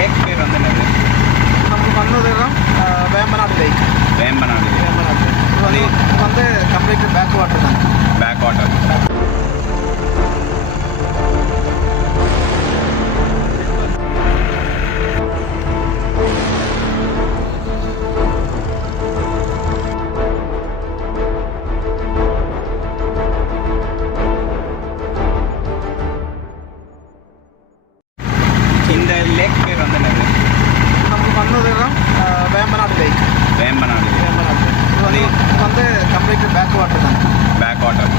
லேக் பேர் வந்து என்னது? நமக்கு வந்ததுதான் வேம்பநாடு லேக். வேம்பநாடு. இது வந்து கம்ப்ளீட் பேக் வாட்டர் தான். Backwater. இந்த லேக் பேர் வந்து என்னது? நமக்கு வந்ததுதான் வேம்பநாடு லேக். வேம்பநாடு. இது வந்து கம்ப்ளீட் பேக் வாட்டர் தான். Backwater.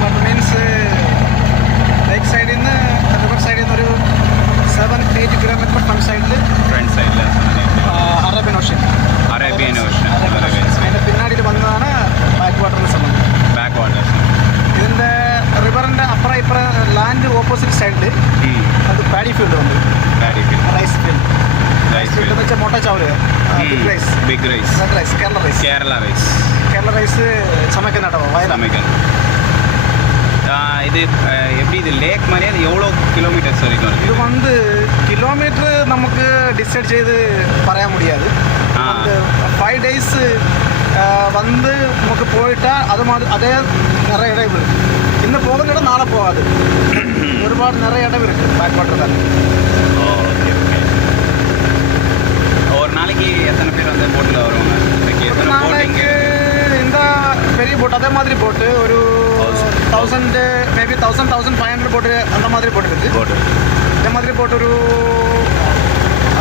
But means lake സൈഡിൽ നിന്ന് റിവർ സൈഡിൽ നിന്ന് ഒരു 7-8 കിലോമീറ്റർ ഫ്രണ്ട് സൈഡിൽ അറേബ്യൻ ഓഷ്യൻ. Arabian Ocean. അതിൻ്റെ പിന്നാടിയിൽ വന്നതാണ് ബാക്ക് വാട്ടറിന് സംബന്ധം. Backwater. ഇതിൻ്റെ റിവറിൻ്റെ അപ്പുറം ഇപ്പുറം ലാൻഡ് ഓപ്പോസിറ്റ് സൈഡിൽ അത് പാഡി ഫീൽഡ് ഉണ്ട്. Rice field. എന്ന് വെച്ചാൽ മൊട്ട ചാവല്. Big rice. Big rice. Rice. Kerala rice. Kerala rice. Kerala rice சமைக்கணும் சமைக்கணும். இது எப்படி இது லேக் மாதிரி அது எவ்வளோ கிலோமீட்டர்ஸ் வரைக்கும்? இது வந்து கிலோமீட்டர் நமக்கு டிசைட் செய்து പറയാൻ முடியாது. 5 days வந்து നമുക്ക് പോയിട്ടാൽ അത് അതേ നിറയെ ഇടവ് ഇന്ന് പോകുന്ന ഇടം നാളെ പോകാതെ ഒരുപാട് നിറയെ ഇടവ് இருக்கு பேக் வாட்டர் தான். Okay okay. ஒரு நாளைக்கு எத்தனை பேர் வந்து போட்டில் வருவாங்க? நாளைக்கு இந்த பெரிய போட் அதே மாதிரி போட்டு ஒரு 1000 மேபி 1500 போட்டு அந்த மாதிரி போட்டு இருக்கு. இதே மாதிரி போட்டு ஒரு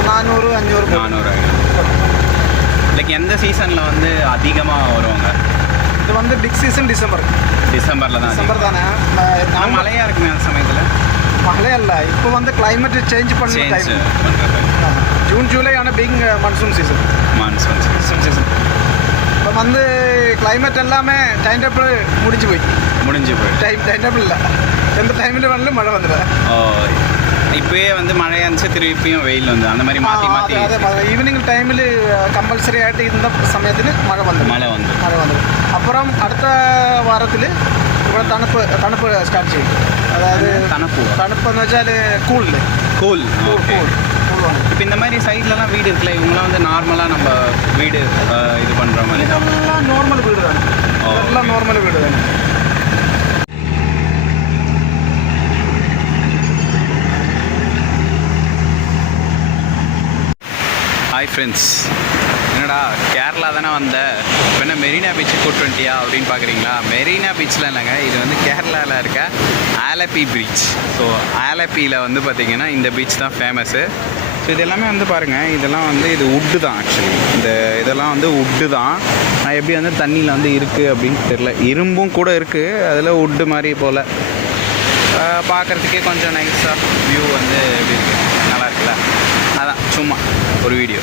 400-500. லைக் எந்த சீசனில் வந்து அதிகமாக வருவாங்க? இது வந்து பிக் சீசன் டிசம்பர். டிசம்பரில் தான். டிசம்பர் தானே. மழையாக இருக்குமே அந்த சமயத்தில்? மழையல்ல, இப்போ வந்து கிளைமேட் சேஞ்ச் பண்ணுற டைம். ஜூன் ஜூலை ആണ് big monsoon season. Monsoon season. இப்போ வந்து கிளைமேட் எல்லாமே டைம் டேபிள் முடிஞ்சு போய் டைம் டேபிள் இல்லை. எந்த டைமில் வேணாலும் மழை வந்துடும். ஓ, இப்போயே வந்து மழையாக இருந்துச்சு, திருப்பியும் வெயில் வந்து அந்த மாதிரி மாற்றி மாற்றி. അതെ ഈവനിങ് ടൈമിൽ കമ്പൽസറി ആയിട്ട് ഇന്ന സമയത്തിന് മഴ വന്നു. അപ്പുറം അടുത്ത വാരത്തിൽ ഇവിടെ തണുപ്പ് സ്റ്റാർട്ട് ചെയ്യും. അതായത് തണുപ്പെന്ന് വെച്ചാൽ കൂൾ. இப்போ இந்த மாதிரி சைட்லலாம் வீடு இருக்குல்ல, இவங்களாம் வந்து நார்மலாக நம்ம வீடு இது பண்ணுற மாதிரி? இதெல்லாம் நார்மல் வீடு தான். இதெல்லாம் நார்மல் வீடு தான். ஹாய் ஃப்ரெண்ட்ஸ், என்னடா கேரளா தானே வந்த, இப்போ என்ன மெரினா பீச்சு கூட்டு வந்துட்டியா அப்படின்னு பார்க்குறீங்களா? மெரினா பீச்சில் இல்லைங்க, இது வந்து கேரளாவில் இருக்க ஆலப்பி பீச். ஸோ ஆலப்பியில் வந்து பார்த்திங்கன்னா இந்த பீச் தான் ஃபேமஸ்ஸு. ஸோ இது எல்லாமே வந்து பாருங்கள், இதெல்லாம் வந்து இது உட்டு தான். ஆக்சுவலி இதெல்லாம் வந்து உட்டு தான். நான் எப்படி வந்து தண்ணியில் வந்து இருக்குது அப்படின்னு தெரில. இரும்பும் கூட இருக்குது, அதில் உட்டு மாதிரி போல். பார்க்குறதுக்கே கொஞ்சம் நைஸாக வியூ வந்து எப்படி இருக்குது, நல்லா இருக்குல்ல? அதான் சும்மா ஒரு வீடியோ.